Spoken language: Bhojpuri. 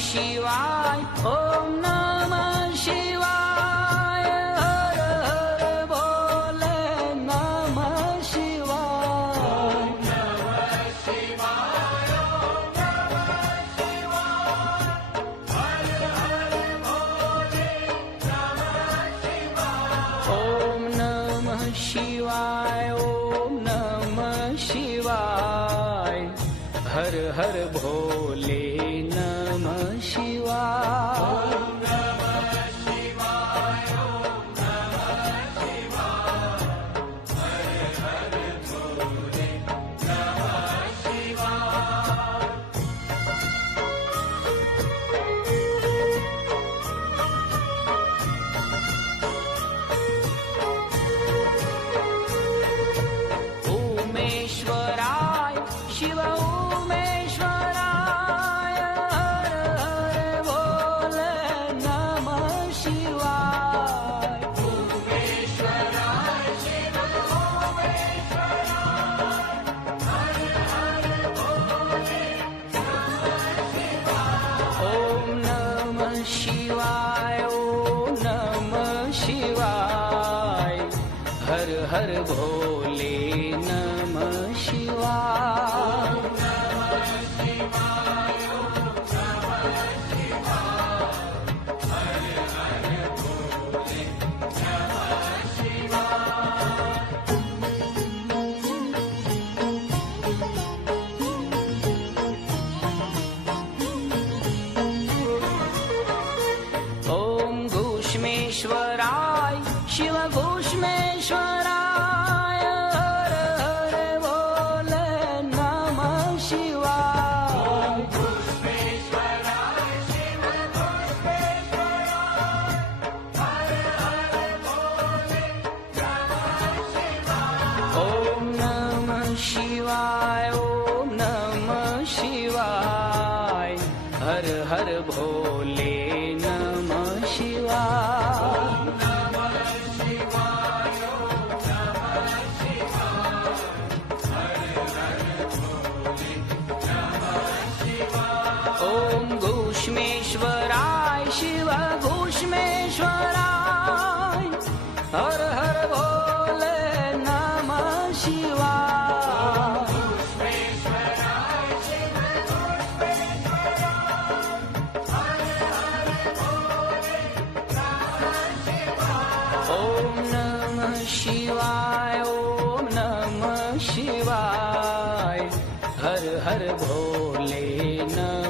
शिवाय ओम नमः शिवाय हर हर भोले नमः शिवाय ओम नमः शिवाय ओम नमः शिवाय हर हर भोले नमः शिवाय उमेश्वराय शिव उमेश्वराय हर हर भोले नमः शिवाय उमेश्वराय शिव ओम नमः शिवाय ओम नमः शिवाय हर हर भोले नमः शिवाय ओम घूष्मेश्वराय शिव घूष्मेश्वराय हर हर भोले नमः शिवाय ओम नमः शिवाय ओम नमः शिवाय हर हर भोले नमः शिवाय ओम घूष्मेश्वराय शिव घूष्मेश्वराय हर हर भोले नमः शिवाय ओम नमः शिवाय ओम नमः शिवाय हर हर भोले नमः